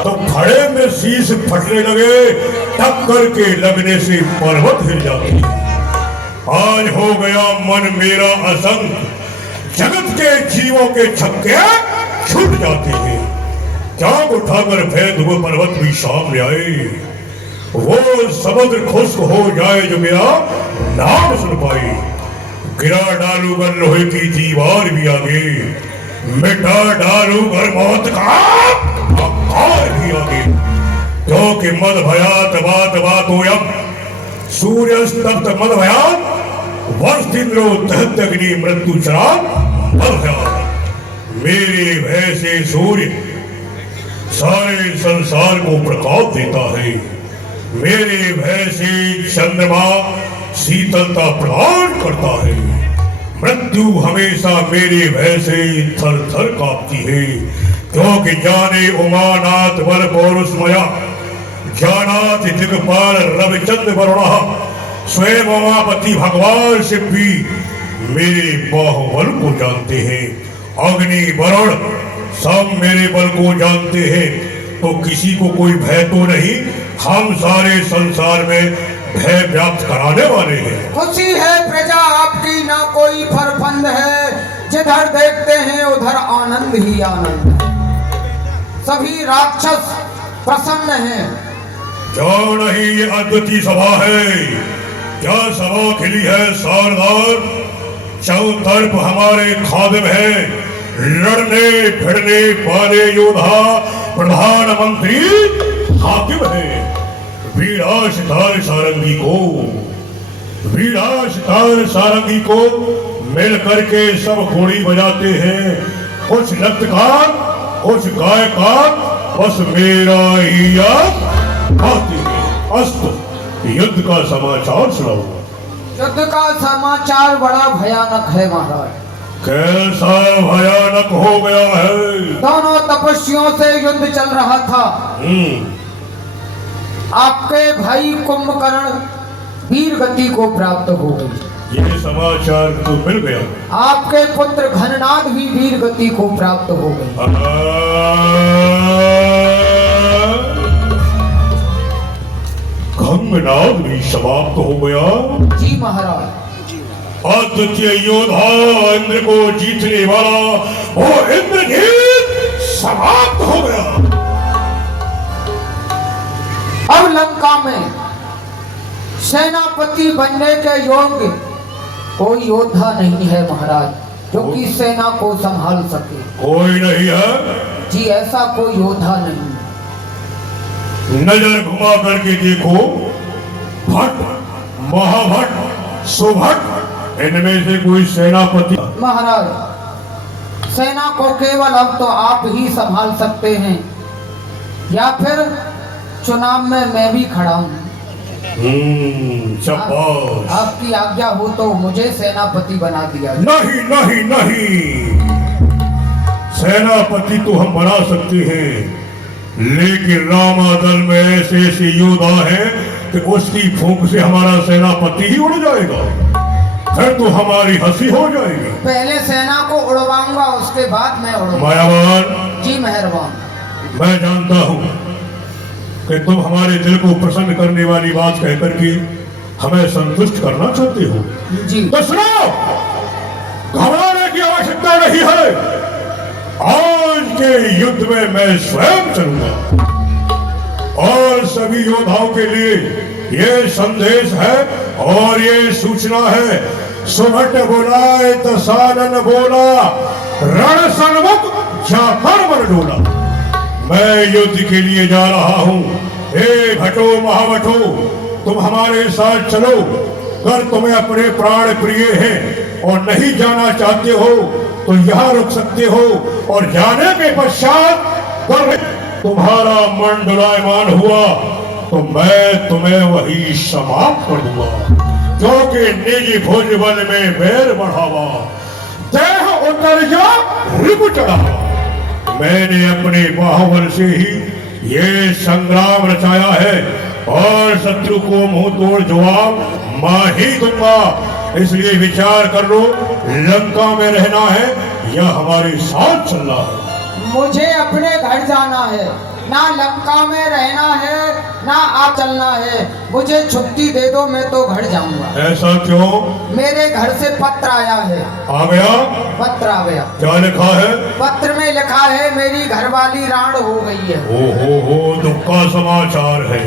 तो खड़े में शीश फटने लगे, टक्कर के लगने से पर्वत हिल जाते। आज हो गया मन मेरा असंग, जगत के जीवों के छक्के छूट जाते हैं। जाग उठाकर फेंक वो पर्वत भी सामने आए, वो समुद्र खुश्क हो जाए जो मेरा नाम सुन पाए। गिरा डालू कर लोहे की दीवार भी आगे, मिटा डालू कर मौत का आकार भी आगे। क्योंकि मद भयात बात बात हो सूर्य तप्त मद भयात, वर्ष इंद्रो दहत अग्नि मृत्यु चराग मद भयात। मेरे भय से सूर्य सारे संसार को प्रकाश देता है, मेरे भय से चंद्रमा शीतलता प्रदान करता है। मृत्यु हमेशा मेरे भय से थर थर कांपती है। क्योंकि जाने उमानाथ बल पौरुषमया, जानाथ दिगपाल रविचंद्र वरुणा, स्वयं उमापति भगवान शिव भी मेरे बाहुबल को जानते हैं। अग्नि वरुण सब मेरे बल को जानते हैं, तो किसी को कोई भय तो नहीं। हम सारे संसार में भय व्याप्त कराने वाले हैं। खुशी है प्रजा आपकी, ना कोई फरफंद है। जिधर देखते हैं उधर आनंद ही आनंद है। सभी राक्षस प्रसन्न हैं। क्यों नहीं, ये अद्वितीय सभा है। क्या सभा खिली है शानदार, चारों तरफ हमारे खादिम है। लड़ने भिड़ने वाले योद्धा प्रधानमंत्री हाकिम है। वीराशधार सारंगी को, वीराशधार सारंगी को मिल करके सब घोड़ी बजाते हैं। कुछ नृत्यकार, कुछ गायकार, बस मेरा ही आते हैं। अस्त युद्ध का समाचार सुनाओ। युद्ध का समाचार बड़ा भयानक है महाराज। कैसा भयानक हो गया है? दोनों तपस्वियों से युद्ध चल रहा था। आपके भाई कुंभकर्ण वीर गति को प्राप्त हो गई। ये समाचार तो मिल गया। आपके पुत्र घननाद भी वीर गति को प्राप्त हो गई। घननाद भी समाप्त हो गया। जी महाराज। अद्वितीय योद्धा इंद्र को जीतने वाला वो इंद्रजीत समाप्त हो गया। अब लंका में सेनापति बनने के योग्य कोई योद्धा नहीं है महाराज, जो कि सेना को संभाल सके। कोई नहीं है? जी ऐसा कोई योद्धा नहीं। नजर घुमा करके देखो, भट्ट, महाभट्ट, सुभट्ट, इनमें से कोई सेनापति? महाराज, सेना को केवल अब तो आप ही संभाल सकते हैं, या फिर चुनाव में मैं भी खड़ा हूँ। शाबाश। आपकी आज्ञा हो तो मुझे सेनापति बना दिया। नहीं नहीं नहीं, सेनापति तो हम बना सकते हैं, लेकिन रामादल में ऐसे ऐसे योद्धा हैं कि उसकी फूंक से हमारा सेनापति ही उड़ जाएगा, फिर तो हमारी हंसी हो जाएगी। पहले सेना को उड़वाऊंगा, उसके बाद मैं उड़ूंगा। मायावान। जी मेहरबान। मैं जानता हूँ कि तुम हमारे दिल को प्रसन्न करने वाली बात कहकर के हमें संतुष्ट करना चाहते हो। जी। तो सुनो, घबराने की आवश्यकता नहीं है। आज के युद्ध में मैं स्वयं चलूंगा, और सभी योद्धाओं के लिए ये संदेश है और ये सूचना है। सुभट बोलाए तो सानन बोला, रण सन्मुख जाकर वर डोला। मैं युद्ध के लिए जा रहा हूँ। हे भटो महाभटो, तुम हमारे साथ चलो। अगर तुम्हें अपने प्राण प्रिय हैं और नहीं जाना चाहते हो तो यहाँ रुक सकते हो, और जाने के पश्चात अगर तुम्हारा मन डोलायमान हुआ तो मैं तुम्हें वही समाप्त कर दूंगा। क्योंकि निज भुज बल में बैर बढ़ावा, देह उतर जा रिपु चढ़ावा। मैंने अपने बाहुबल से ही ये संग्राम रचाया है, और शत्रु को मुंह तोड़ जवाब मैं ही दूंगा। इसलिए विचार कर लो, लंका में रहना है या हमारे साथ चलना है। मुझे अपने घर जाना है, ना लंका में रहना है, ना आप चलना है। मुझे छुट्टी दे दो, मैं तो घर जाऊंगा। ऐसा क्यों? मेरे घर से पत्र आया है। आ गया? पत्र आ गया। क्या लिखा है? पत्र में लिखा है मेरी घरवाली राण हो गई है। हो दुख का समाचार है।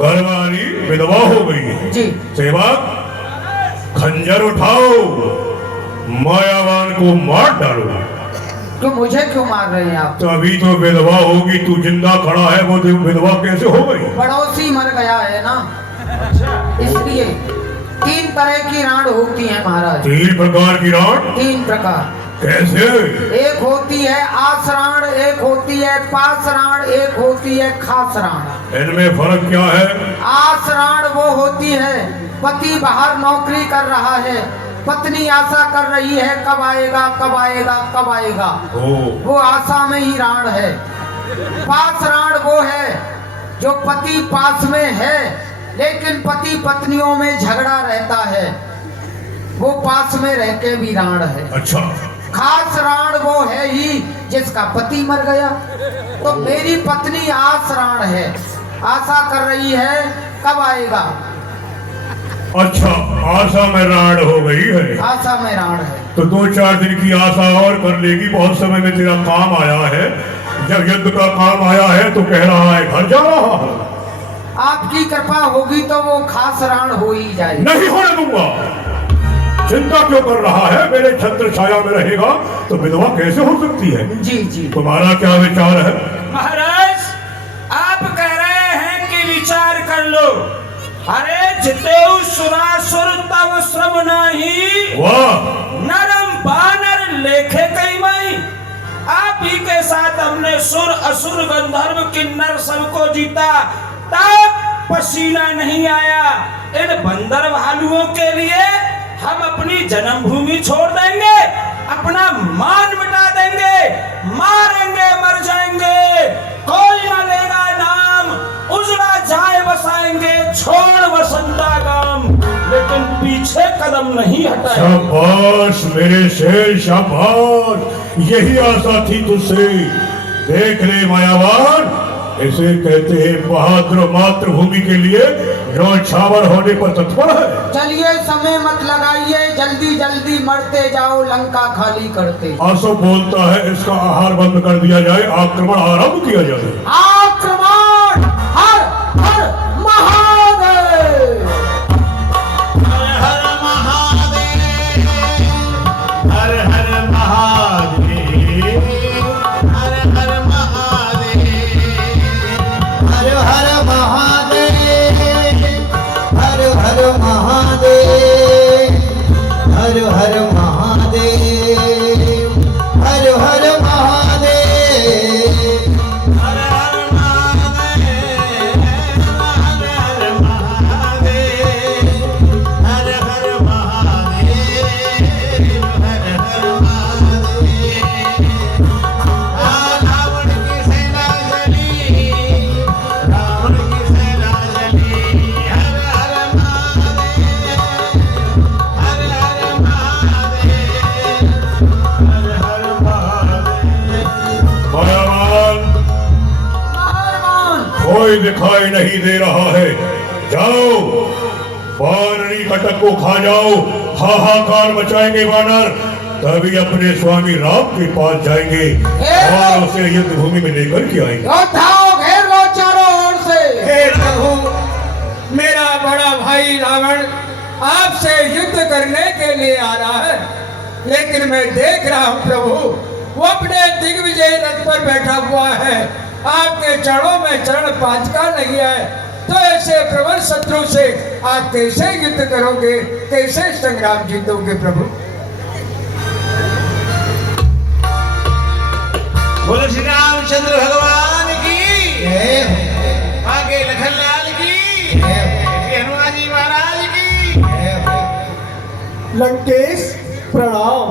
घरवाली विधवा हो गई है। जी। सेवक, खंजर उठाओ, मायावान को मार डालो। तो मुझे क्यों मार रहे हैं आप? तो अभी तो विधवा होगी, तू जिंदा खड़ा है, वो तो विधवा कैसे हो गई? पड़ोसी मर गया है ना, इसलिए। 3 तरह की राण होती है महाराज। 3 प्रकार की राण? 3 प्रकार। कैसे? एक होती है आसराण, एक होती है पासराण, एक होती है खासराण। इनमें फर्क क्या है? आसराण वो होती है पति बाहर नौकरी कर रहा है, पत्नी आशा कर रही है कब आएगा कब आएगा कब आएगा, वो आशा में ही राण है। पासराण वो है जो पति पास में है लेकिन पति पत्नियों में झगड़ा रहता है, वो पास में रह के भी राण है। अच्छा। खास राण वो है ही जिसका पति मर गया। तो मेरी पत्नी आस राण है, आशा कर रही है कब आएगा। अच्छा, आशा में राण हो गई है। आशा में राण है। तो 2-4 दिन की आशा और कर लेगी। बहुत समय में तेरा काम आया है, जब युद्ध का काम आया है तो कह रहा है घर जा रहा है। आपकी कृपा होगी तो वो खास राण हो ही जाएगी। नहीं होने दूंगा। चिंता क्यों कर रहा है? मेरे छत्र छाया में रहेगा तो विधवा कैसे हो सकती है? जी जी। तुम्हारा क्या विचार है? महाराज, आप कह रहे हैं कि विचार कर लो। अरे जितेऊ सुरासुर तव श्रम नाही, वाह। नरम बानर लेखे कई माई। आप ही के साथ हमने सुर असुर गंधर्व किन्नर सबको जीता, तब पसीना नहीं आया। इन बंदर भालुओं के लिए हम अपनी जन्मभूमि छोड़ देंगे, अपना मान मिटा देंगे, मारेंगे मर जाएंगे, कोई न लेगा नाम, उजड़ा जाए बसाएंगे, छोड़ वसंता गाम, लेकिन पीछे कदम नहीं हटाएंगे। शाबाश मेरे शेर, शाबाश। यही आशा थी तुझसे। देख ले मायावान, इसे कहते हैं बहादुर मातृभूमि के लिए न्यौछावर होने पर तत्पर है। चलिए समय मत लगाइए, जल्दी जल्दी मरते जाओ, लंका खाली करते। आसो बोलता है इसका आहार बंद कर दिया जाए, आक्रमण आरंभ किया जाए। आक्रमण! हर हर महादेव! हर हर महादेव, हर हर महादेव, हर हर महादेव, हर हर महादेव, हर हर महादेव, हर हर महादेव, हर हर महादेव, हर हर महादेव, हर हर महादेव, हर हर महादेव, हर हर महादेव। रावण की सेना जली, रावण की सेना जली, हर हर महादेव, हर हर महादेव, हर हर महादेव। मायावान, महारमान! कोई दिखाई नहीं दे रहा है। जाओ, वानरी कटक को खा जाओ। हाहाकार मचाएंगे वानर, तभी अपने स्वामी राम के पास जाएंगे और उसे युद्ध भूमि में लेकर के आएंगे। योद्धाओं घेर लो चारों ओर से। हे प्रभु, मेरा बड़ा भाई रावण आपसे युद्ध करने के लिए आ रहा है, लेकिन मैं देख रहा हूँ प्रभु, वो अपने दिग्विजय रथ पर बैठा हुआ है, आपके चरणों में चरण पाँच का नहीं है। तो ऐसे प्रबल शत्रु से आप कैसे युद्ध करोगे, कैसे संग्राम जीतोगे प्रभु? बोलो श्री रामचंद्र भगवान की, आगे लखनलाल की, श्री हनुमान जी महाराज की। लंकेश प्रणाम।